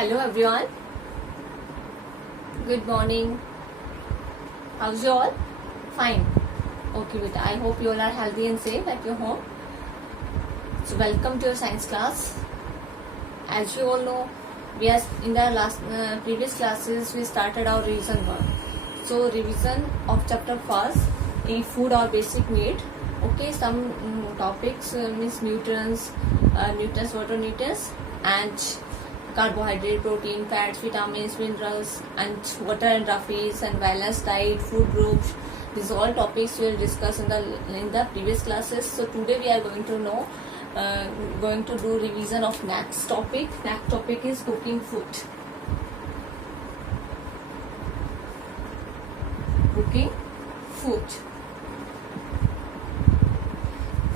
Hello everyone. Good morning. How's you all? Fine. Okay, beta. I hope you all are healthy and safe at your home. So welcome to your science class. As you all know, we are in the previous classes we started our revision work. So revision of chapter first, a food or basic need. Okay, some topics means nutrients, what are nutrients, and carbohydrate, protein, fats, vitamins, minerals, and water and roughies, and balanced diet, food groups. These all topics we will discuss in the previous classes. So today we are going to do revision of next topic. Next topic is cooking food. Cooking food.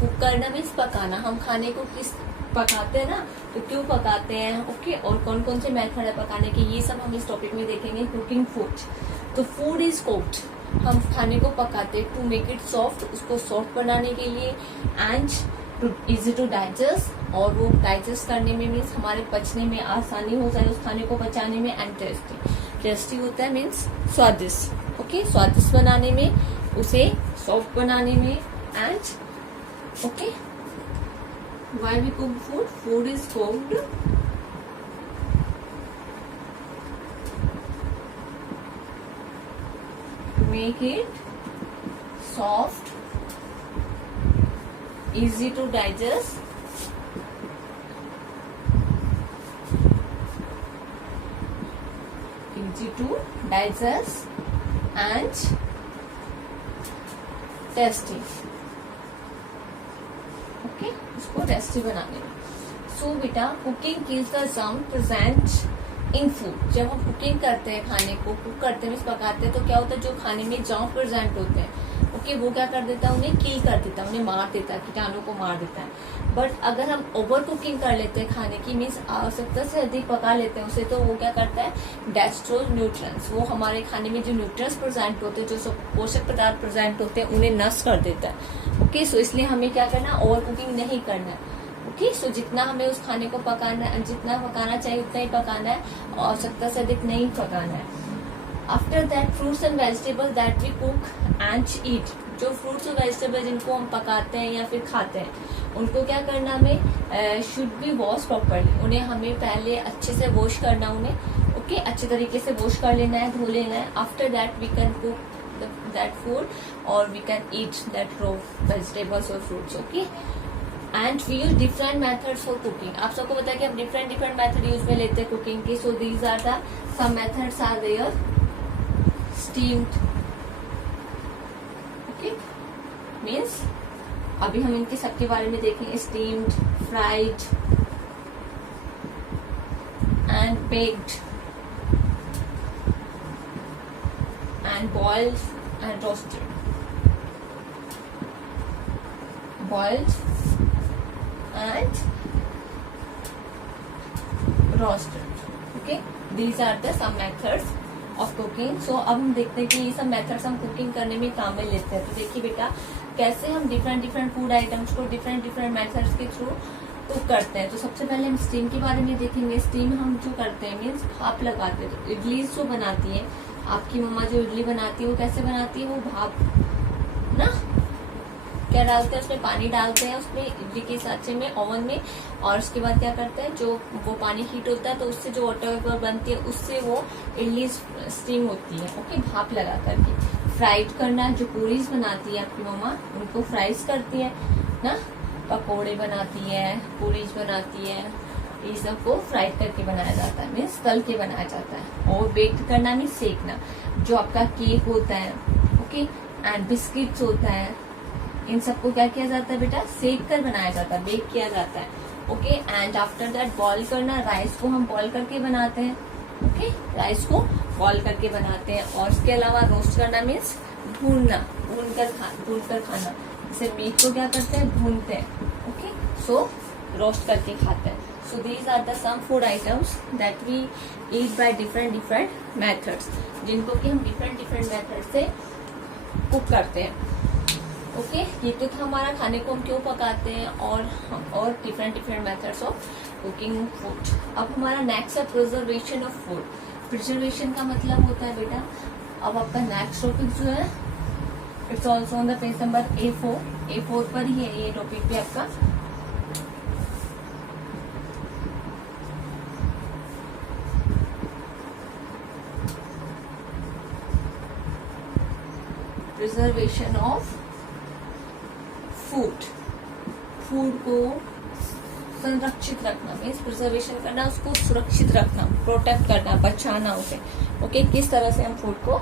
Cook करना means पकाना. हम खाने को किस पकाते हैं ना, तो क्यों पकाते हैं, ओके, और कौन कौन से मेथड है पकाने के, ये सब हम इस टॉपिक में देखेंगे. Cooking food. तो फूड इज कुक्ड, हम खाने को पकाते टू मेक इट सॉफ्ट, उसको सॉफ्ट बनाने के लिए, and to easy to digest, और वो डाइजेस्ट करने में मीन्स हमारे पचने में आसानी हो जाए उस खाने को पचाने में, एंड टेस्टी होता है मीन्स स्वादिष्ट. ओके, स्वादिष्ट बनाने में, उसे सॉफ्ट बनाने में, and okay, why we cook food? Food is cooked to make it soft, easy to digest, and tasty. Okay, उसको टेस्टी बनाने में. सो बेटा, cooking is the germ present in food. जब हम कुकिंग करते हैं, खाने को कुक करते हैं, पकाते हैं, तो क्या होता है, जो खाने में जर्म प्रेजेंट होते हैं, ओके, वो क्या कर देता है, उन्हें किल कर देता है, उन्हें मार देता है, कीटाणु को मार देता है. बट अगर हम ओवर कुकिंग कर लेते हैं खाने की, मीन्स आवश्यकता से अधिक पका लेते हैं उसे, तो वो क्या करता है, डेस्ट्रोज न्यूट्रिएंट्स, वो हमारे खाने में जो न्यूट्रिएंट्स प्रेजेंट होते हैं, जो सब पोषक पदार्थ प्रेजेंट होते हैं, उन्हें नष्ट कर देता है. ओके, सो इसलिए हमें क्या करना, ओवर कुकिंग नहीं करना है. ओके, सो जितना हमें उस खाने को पकाना है, जितना पकाना चाहिए उतना ही पकाना है, आवश्यकता से अधिक नहीं पकाना है. After that, fruits and vegetable that we cook and eat. जो फ्रूट्स और वेजिटेबल जिनको हम पकाते हैं या फिर खाते हैं, उनको क्या करना, हमें शुड बी वॉश प्रॉपरली. उन्हें हमें पहले अच्छे से वॉश करना, उन्हें ओके अच्छे तरीके से वॉश कर लेना है, धो लेना है. After that we can cook that food, or we can eat that raw vegetables or fruits. Okay, and we use different methods for cooking. आप सबको पता है कि हम different method यूज में लेते हैं कुकिंग की. So these are the some methods are there. Steamed. Okay, means अभी हम इनके सबके बारे में देखेंगे. Steamed, fried, and baked, and boiled and roasted. Boiled and roasted. Okay, these are the some methods of cooking. So अब हम देखते हैं कि ये सब methods हम कुकिंग करने में काम में लेते हैं. तो देखिए बेटा, कैसे हम different फूड आइटम्स को different मेथड्स के थ्रू कुक करते हैं. तो सबसे पहले हम स्टीम के बारे में देखेंगे. स्टीम हम जो करते हैं मीन्स भाप लगाते हैं. तो इडली जो बनाती है आपकी मम्मा, जो इडली बनाती है वो कैसे बनाती है, वो भाप ना क्या डालते हैं, उसमें पानी डालते हैं, उसमें इडली के साँचे में, ओवन में, और उसके बाद क्या करते हैं, जो वो पानी हीट होता है तो उससे जो वाटर वेपर बनती है उससे वो इडली स्टीम होती है. ओके, भाप लगा करके. फ्राइड करना, जो पूरीज बनाती है आपकी मम्मा, उनको फ्राइज करती है ना, पकौड़े बनाती है, पूरीज बनाती है, ये सब को फ्राइड करके बनाया जाता है, मीन्स तल के बनाया जाता है. और बेक करना मीन्स सेकना, जो आपका केक होता है, ओके, एंड बिस्किट्स होता है, इन सबको क्या किया जाता है बेटा, सेक कर बनाया जाता है, बेक किया जाता है. Okay, and after that boil करना, राइस को हम बॉईल करके बनाते हैं. ओके, राइस को बॉईल करके बनाते हैं. और इसके अलावा रोस्ट करना मीन्स भूनना, भूनकर खाना. जैसे मीट को क्या करते हैं, भूनते हैं. ओके, सो रोस्ट करके खाते हैं. So these are the some food items that we eat by different methods, जिनको कि हम different methods से कुक करते हैं. ओके, ये तो था हमारा खाने को हम क्यों पकाते हैं और different methods of cooking food. अब हमारा नेक्स्ट है प्रिजर्वेशन ऑफ फूड। प्रिजर्वेशन का मतलब होता है बेटा, अब आपका नेक्स्ट टॉपिक जो है it's also on the page number A4 पर ही है ये टॉपिक भी आपका। प्रिजर्वेशन ऑफ फूड को संरक्षित रखना, मीन्स प्रिजर्वेशन करना, उसको सुरक्षित रखना, प्रोटेक्ट करना, बचाना उसे। ओके, किस तरह से हम फूड को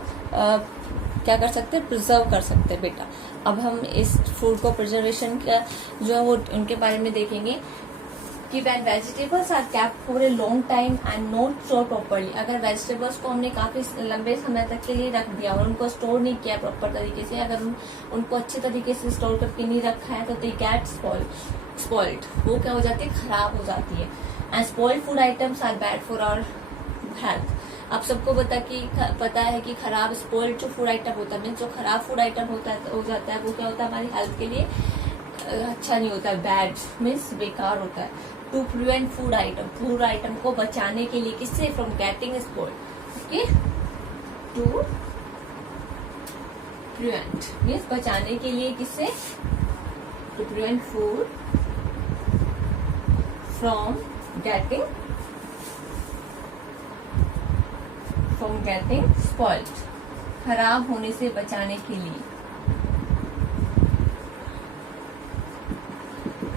क्या कर सकते हैं, प्रिजर्व कर सकते हैं बेटा। अब हम इस फूड को प्रिजर्वेशन का जो है वो उनके बारे में देखेंगे कि when vegetables are kept for a long time and not store properly, अगर वेजिटेबल्स को हमने काफी लंबे समय तक के लिए रख दिया और उनको स्टोर नहीं किया प्रॉपर तरीके से, अगर उनको अच्छे तरीके से स्टोर करके नहीं रखा है तो दे गेट स्पॉइल्ड, वो क्या हो जाती है, खराब हो जाती है। And spoiled food items are bad for our health. आप सबको पता है कि खराब स्पॉइल्ड जो फूड आइटम होता है, मीन्स जो खराब फूड आइटम हो जाता है वो क्या होता है, हमारी हेल्थ के लिए अच्छा नहीं होता है, बैड मीन्स बेकार होता है। टू प्रिवेंट फूड आइटम को बचाने के लिए, किससे, from getting spoiled. Okay, to prevent means बचाने के लिए, किससे, to prevent food from getting spoiled, खराब होने से बचाने के लिए,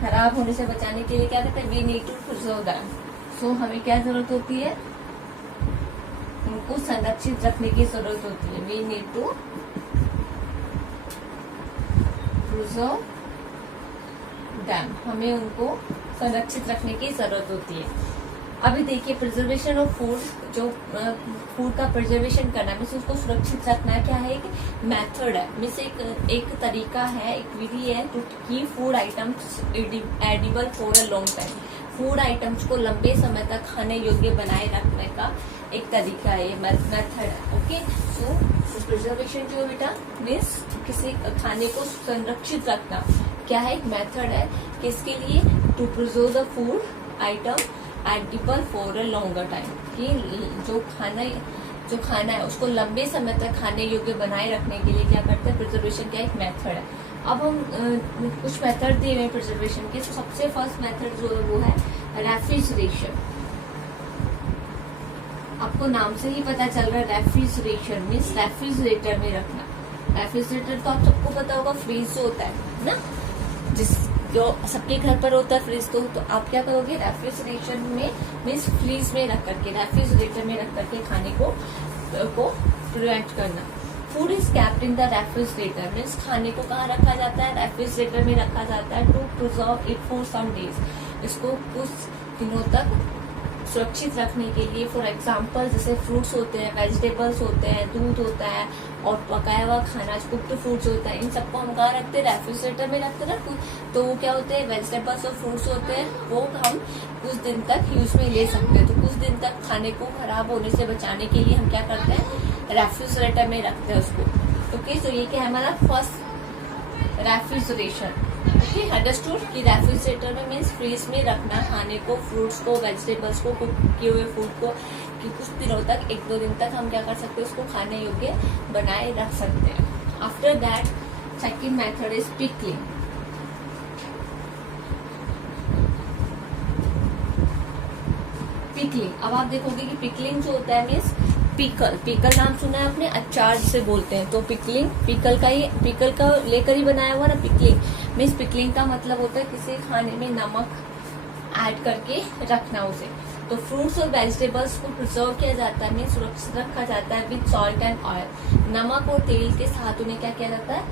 खराब होने से बचाने के लिए क्या कहते हैं, we need to preserve them. So हमें क्या जरूरत होती है, उनको संरक्षित रखने की जरूरत होती है। We need to preserve them, हमें उनको संरक्षित रखने की जरूरत होती है। अभी देखिए प्रिजर्वेशन ऑफ फूड, जो फूड का प्रिजर्वेशन करना है, मीन्स उसको सुरक्षित रखना क्या है, एक मेथड है, मीन्स एक तरीका है, एक विधि है to keep food items edible for a long time. Food items को लंबे समय तक खाने योग्य बनाए रखने का एक तरीका है, ये मेथड है। ओके, सो प्रिजर्वेशन जो है बेटा मीन्स किसी खाने को संरक्षित रखना क्या है, एक मेथड है, किसके लिए, to preserve the food item edible for a longer time, कि जो खाना है उसको लंबे समय तक खाने योग्य बनाए रखने के लिए क्या करते हैं, प्रिजर्वेशन का एक मेथड है। अब हम कुछ मेथड दिए हुए प्रिजर्वेशन के, तो सबसे फर्स्ट मेथड जो है वो है रेफ्रिजरेशन। आपको नाम से ही पता चल रहा है, रेफ्रिजरेशन मीन्स रेफ्रिजरेटर में रखना। रेफ्रिजरेटर तो आप सबको पता होगा, फ्रीज होता है ना, जो सबके घर पर होता है फ्रीज, तो आप क्या करोगे, रेफ्रिजरेशन में मीन्स फ्रीज में रख करके, रेफ्रिजरेटर में रख करके खाने को प्रिवेंट करना। Food is kept in the refrigerator means खाने को कहाँ रखा जाता है, रेफ्रिजरेटर में रखा जाता है, to preserve it for some days, इसको कुछ दिनों तक सुरक्षित रखने के लिए। फॉर एग्जाम्पल जैसे फ्रूट्स होते हैं, वेजिटेबल्स होते हैं, दूध होता है और पकाया हुआ खाना, कुक्ड फूड्स होता है, इन सबको हम कहाँ रखते हैं, रेफ्रिजरेटर में रखते हैं ना। तो वो क्या होते हैं, वेजिटेबल्स और फ्रूट्स होते हैं, वो हम कुछ दिन तक यूज में ले सकते हैं। तो कुछ दिन तक खाने को खराब होने से बचाने के लिए हम क्या करते हैं, रेफ्रिजरेटर में रखते हैं उसको। ओके, तो ये क्या है हमारा फर्स्ट रेफ्रिजरेशन। ओके, अंडरस्टूड कि रेफ्रिजरेटर में मीन्स फ्रीज में रखना खाने को, फ्रूट्स को, वेजिटेबल्स को, कुक किए हुए फूड को, कि कुछ दिनों तक, 1-2 दिन तक हम क्या कर सकते हैं, उसको खाने योग्य बनाए रख सकते हैं। After that second method is pickling. अब आप देखोगे कि पिकलिंग जो होता है मीन्स पीकल नाम सुना है आपने, अचार जिसे बोलते हैं, तो पीकल का लेकर ही बनाया हुआ ना पिकलिंग मीन्स। पिकलिंग का मतलब होता है किसी खाने में नमक ऐड करके रखना उसे। तो फ्रूट्स और वेजिटेबल्स को प्रिजर्व किया जाता है मीन्स सुरक्षित रखा जाता है विद सॉल्ट एंड ऑयल। नमक और तेल के साथ उन्हें क्या किया जाता है,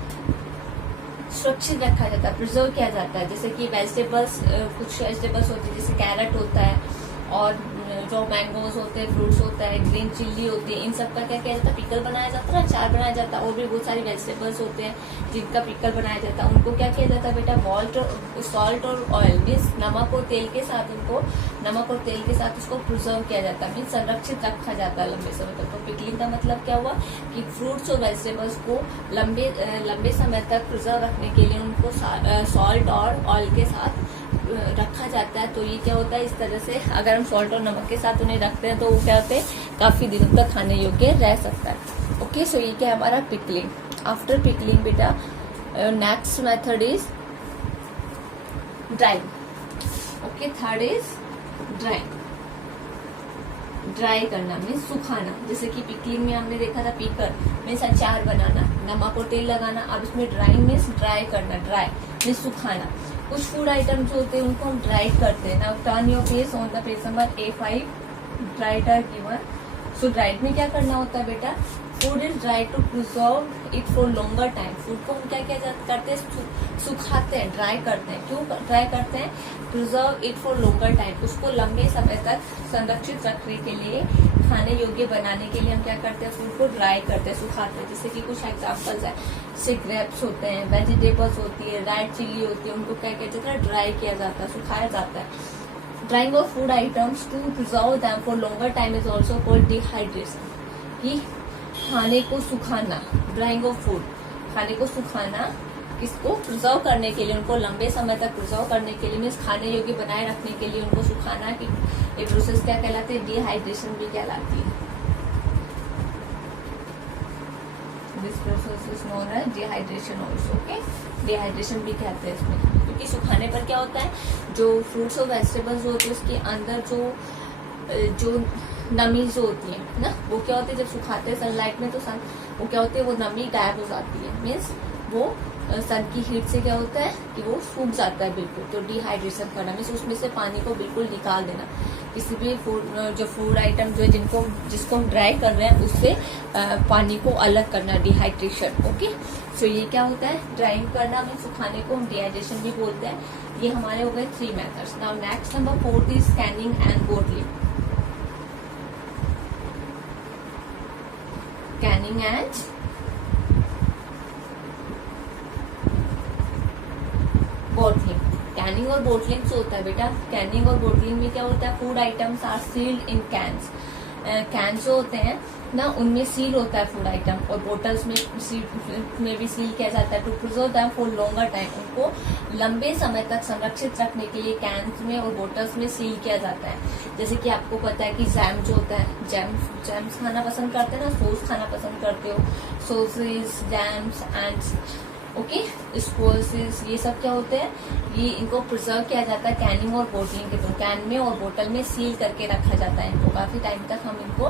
सुरक्षित रखा जाता है, प्रिजर्व किया जाता है। जैसे कि वेजिटेबल्स, कुछ वेजिटेबल्स होती है जैसे कैरेट होता है और जो मैंगोज होते हैं, फ्रूट्स होता है, ग्रीन चिल्ली होती है, इन सब का क्या किया जाता है, पिकल बनाया जाता है, अचार बनाया जाता है। और भी बहुत सारी वेजिटेबल्स होते हैं जिनका पिकल बनाया जाता है, उनको क्या किया जाता है बेटा, सॉल्ट और ऑयल मीन्स नमक और तेल के साथ उसको प्रिजर्व किया जाता है, मीन्स संरक्षित रखा जाता है लंबे समय तक। तो पिकलिंग का मतलब क्या हुआ कि फ्रूट्स और वेजिटेबल्स को लंबे समय तक प्रिजर्व रखने के लिए उनको सॉल्ट और ऑयल के साथ रखा जाता है। तो ये क्या होता है, इस तरह से अगर हम सॉल्ट और नमक के साथ उन्हें रखते हैं तो वो क्या होते हैं, काफी दिनों तक खाने योग्य रह सकता है। ओके, सो ये क्या है हमारा पिकलिंग। आफ्टर पिकलिंग बेटा next method is drawing. Okay, third is drawing. Dry करना मीन्स सुखाना। जैसे कि पिकलिंग में हमने देखा था पिकल मीन्स अचार बनाना, नमक और तेल लगाना। अब इसमें ड्राइंग मीन्स ड्राई करना, ड्राई मीन्स सुखाना। कुछ फूड आइटम जो होते हैं उनको हम ड्राई करते हैं। Now turn your face on the page number A5। Dried are given. So dried में क्या करना होता है बेटा, food is dry to preserve it for longer time. Food को हम क्या करते हैं, सुखाते हैं, ड्राई करते हैं। क्यों ड्राई करते हैं, preserve it for longer time, उसको लंबे समय तक संरक्षित रखने के लिए, खाने योग्य बनाने के लिए हम क्या करते हैं, फूड को ड्राई करते हैं, सुखाते हैं। जैसे कि कुछ एग्जाम्पल्स है, जैसे ग्रेप्स होते हैं, वेजिटेबल्स होती है, रेड चिल्ली होती है, उनको क्या कहते हैं, ड्राई किया जाता है, सुखाया जाता है। Drying of food items to preserve them for longer time is also called dehydration. कि खाने को सुखाना, ड्राइंग ऑफ फूड, खाने को सुखाना, किसको प्रिजर्व करने के लिए, उनको लंबे समय तक प्रिजर्व करने के लिए मीन्स खाने योग्य बनाए रखने के लिए उनको सुखाना, कि ये प्रोसेस क्या कहलाती है, डिहाइड्रेशन भी कहलाती है। This process is known as dehydration also. Okay, dehydration भी कहते हैं इसमें, क्योंकि सुखाने पर क्या होता है, जो फ्रूट्स और वेजिटेबल्स होते हैं उसके अंदर जो नमी जो होती है ना, वो क्या होती है, जब सुखाते हैं सनलाइट में तो वो क्या होती है, वो नमी गायब हो जाती है, मीन्स वो सन की हीट से क्या होता है कि वो सूख जाता है बिल्कुल। तो डिहाइड्रेशन करना मीन्स उसमें से पानी को बिल्कुल निकाल देना। किसी भी फूड आइटम जो है जिसको हम ड्राई कर रहे हैं उससे पानी को अलग करना, डिहाइड्रेशन। ओके, सो ये क्या होता है, ड्राइंग करना मीन्स सुखाने को हम डिहाइड्रेशन भी बोलते हैं। ये हमारे हो गए 3 methods. Now next number 4 is scanning and bottling. Scanning and bottling. Canning और बोटलिंग जो होता है बेटा, कैनिंग और बोटलिंग में क्या होता है, food items are sealed in cans. Can जो होते हैं ना, उनमें सील होता है फूड आइटम, और बोटल्स में भी सील किया जाता है to preserve them for longer time. उनको लंबे समय तक संरक्षित रखने के लिए कैंस में और बोटल्स में सील किया जाता है। जैसे कि आपको पता है कि जैम जो होता है, जैम्स खाना पसंद करते हैं ना, सॉस खाना पसंद करते हो, सॉसेस, जैम्स एंड ओके, स्पोल्सेस, ये सब क्या होते हैं, ये इनको प्रिजर्व किया जाता है कैनिंग और बोटलिंग के थ्रू। कैन में और बोतल में सील करके रखा जाता है इनको, काफी टाइम तक हम इनको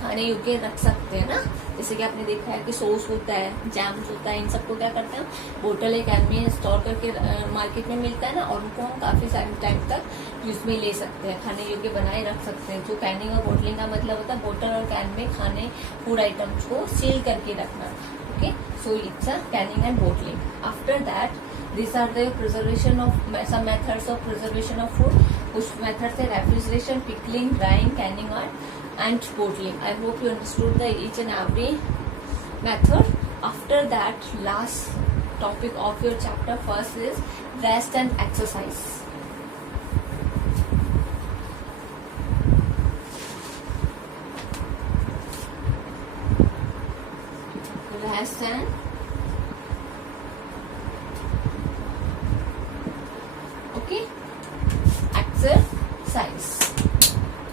खाने योग्य रख सकते हैं ना। जैसे कि आपने देखा है कि सॉस होता है, जैम्स होता है, इन सबको क्या करते हैं, बोतल या कैन में स्टोर करके मार्केट में मिलता है ना, और उनको हम काफी टाइम तक यूज में ले सकते हैं, खाने योग्य बनाए रख सकते हैं। जो कैनिंग और बोटलिंग का मतलब होता है बोतल और कैन में खाने फूड आइटम्स को सील करके रखना। Okay, so it's a canning and bottling. After that, these are the preservation of some methods of preservation of food. Which methods are refrigeration, pickling, drying, canning, and bottling. I hope you understood the each and every method. After that, last topic of your chapter first is rest and exercise. Rest and okay, exercise.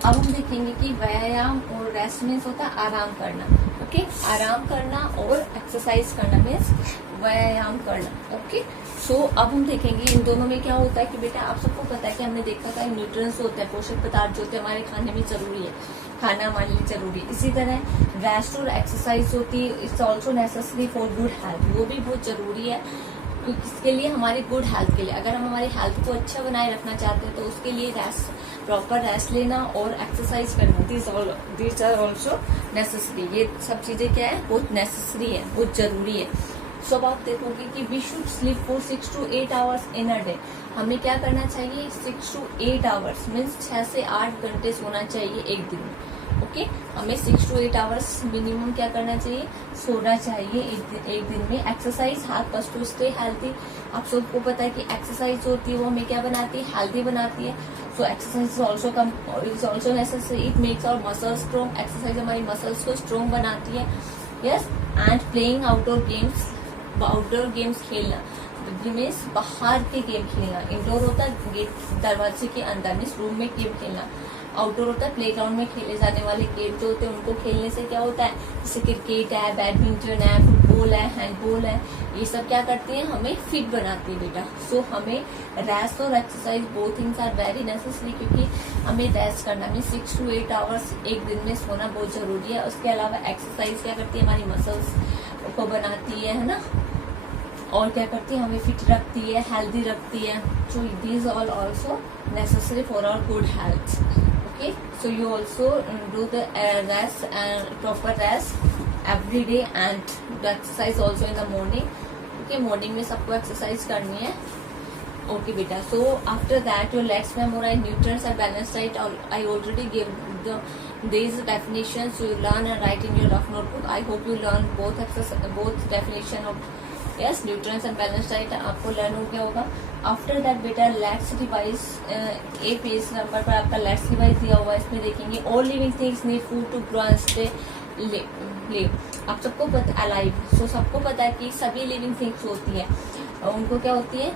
अब हम देखेंगे कि व्यायाम और rest means होता है आराम करना। ओके, आराम करना और एक्सरसाइज करना मीन्स व्यायाम करना। ओके, सो अब हम देखेंगे इन दोनों में क्या होता है कि बेटा आप सबको पता है कि हमने देखा था न्यूट्रिएंट्स होते हैं, पोषक पदार्थ जो होते हैं हमारे खाने में जरूरी है, खाना हमारे लिए जरूरी है। इसी तरह रेस्ट और एक्सरसाइज होती है, it's also necessary for good health, वो भी बहुत जरूरी है किसके लिए, हमारी गुड हेल्थ के लिए। अगर हम हमारी हेल्थ को अच्छा बनाए रखना चाहते हैं तो उसके लिए रेस्ट, प्रॉपर रेस्ट लेना और एक्सरसाइज करना, दिस आर ऑल्सो नेसेसरी। ये सब चीजें क्या है, बहुत नेसेसरी है, बहुत जरूरी है। सो अब आप देखोगे कि we should sleep for 6 to 8 hours in a day. हमें क्या करना चाहिए, 6 to 8 आवर्स मीन्स 6 से 8 घंटे सोना चाहिए एक दिन में। ओके, हमें 6 to 8 आवर्स मिनिमम क्या करना चाहिए, सोना चाहिए एक दिन में। Exercise help us to stay healthy. आप सबको पता है कि एक्सरसाइज होती है वो हमें क्या बनाती है, हेल्थी बनाती है। So exercise is also necessary, it makes our muscles strong. Exercise हमारी मसल्स को स्ट्रॉन्ग बनाती है। Yes, and playing outdoor games खेलना मीन्स बाहर के गेम खेलना। इंडोर होता है गेट दरवाजे के अंदर मीन्स रूम में गेम खेलना। आउटडोर होता है प्लेग्राउंड में खेले जाने वाले गेम जो होते हैं, उनको खेलने से क्या होता है, जैसे क्रिकेट है, बैडमिंटन है, फुटबॉल है, हैंडबॉल है, ये सब क्या करती है, हमें फिट बनाती है बेटा। सो हमें रेस्ट और exercise both things are very necessary, क्योंकि हमें रेस्ट करना में 6 to 8 आवर्स एक दिन में सोना बहुत जरूरी है। उसके अलावा एक्सरसाइज क्या करती है, हमारी मसल्स को बनाती है ना, और क्या करती है, हमें फिट रखती है, हेल्दी रखती है। So these all also necessary for our good health. Okay, so you also do the rest and proper rest every day and do exercise also in the morning. Okay, morning में सबको exercise करनी है। Okay बेटा, so after that your let's memorize nutrients and balanced diet. I already gave these definitions. You learn and write in your rough notebook. I hope you learn both definition of yes nutrients and balanced diet आपको learn हो गया होगा। After that बेटा let's revise, a page number पर आपका let's revise दिया हुआ है, इसमें देखेंगे all living things need food to grow and stay live. आप सबको पता अलाइव, सो सबको पता है कि सभी लिविंग थिंग्स होती है, उनको क्या होती है,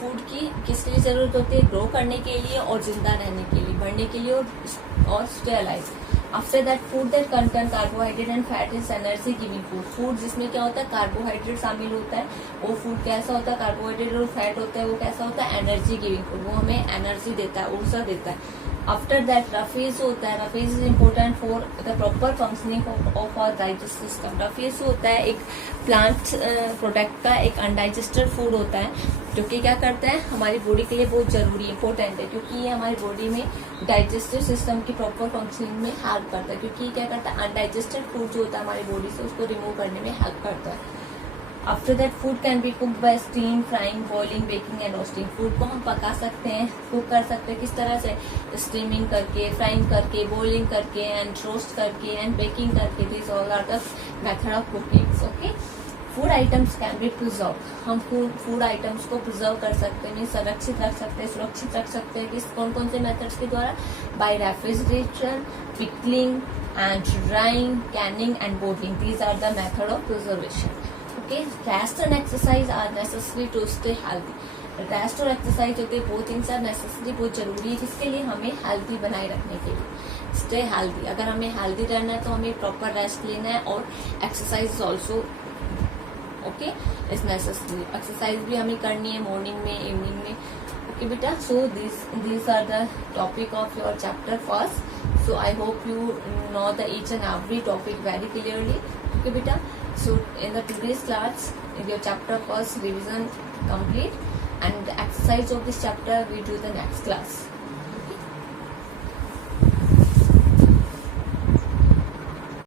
फूड की किसके लिए जरूरत होती है, ग्रो करने के लिए और जिंदा रहने के लिए, बढ़ने के लिए और stay alive. After that food that contain carbohydrate and fat is energy giving food. Food जिसमें क्या होता है, कार्बोहाइड्रेट शामिल होता है, वो फूड कैसा होता है, कार्बोहाइड्रेट और फैट होता है, वो कैसा होता है, एनर्जी गिविंग फूड, वो हमें एनर्जी देता है, ऊर्जा देता है। आफ्टर दैट रफेज होता है, roughage is important for the proper functioning of our digestive system. Roughage होता है एक प्लांट प्रोडक्ट का एक अनडाइजेस्टेड फूड होता है, जो कि क्या करता है, हमारी बॉडी के लिए बहुत जरूरी इंपॉर्टेंट है, क्योंकि ये हमारी बॉडी में डाइजेस्टिव सिस्टम की प्रॉपर फंक्शनिंग में हेल्प करता है। क्योंकि क्या करता है, अनडाइजेस्टेड फूड जो होता है हमारी बॉडी से, उसको रिमूव करने में हेल्प करता है। After that food can be cook bye steam, frying, boiling, baking and roasting. Food को हम पका सकते हैं, कुक कर सकते हैं, किस तरह से, स्टीमिंग करके, फ्राइंग करके, बॉइलिंग करके एंड रोस्ट करके एंड बेकिंग करके। This all are the method of cooking. Okay, food items can be preserve. हम फूड आइटम्स को प्रिजर्व कर सकते हैं, संरक्षित रख सकते हैं, सुरक्षित रख सकते हैं। किस कौन कौन से मेथड्स के द्वारा, by refrigeration, pickling and drying, canning and bottling. These are the method of preservation. Okay, rest and exercise are necessary to stay healthy. Rest और एक्सरसाइज होते हैं, बोथ थिंग्स आर नेसेसरी, बहुत जरूरी है, किसके लिए, हमें हेल्दी बनाए रखने के लिए, स्टे हेल्दी। अगर हमें हेल्दी रहना है तो हमें प्रॉपर रेस्ट लेना है, और exercise also okay is necessary. Exercise भी हमें करनी है मॉर्निंग में, इवनिंग में। ओके बेटा, सो these are the topic of your chapter first. So I hope you know the each and every topic very clearly. Okay beta, so in the today's class your chapter first revision complete, and the exercise of this chapter we do the next class.